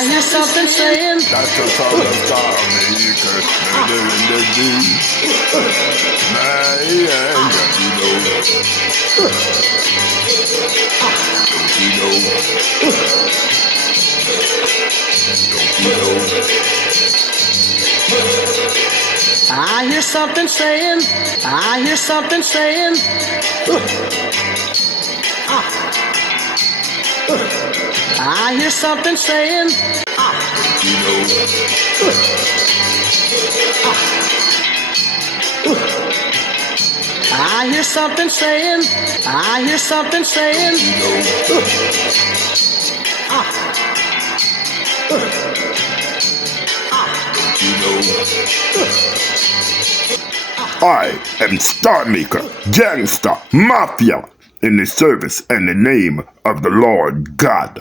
I hear something saying, that's the sound of Starmaker'S, murder in the deep. Man, don't you know? Don't you know? Don't you know? I hear something saying, I hear something saying, I hear something saying, Don't you know? I hear something saying, I hear something saying, You know? Don't you know? I am Starmaker, gangster, mafia, in the service and the name of the Lord God.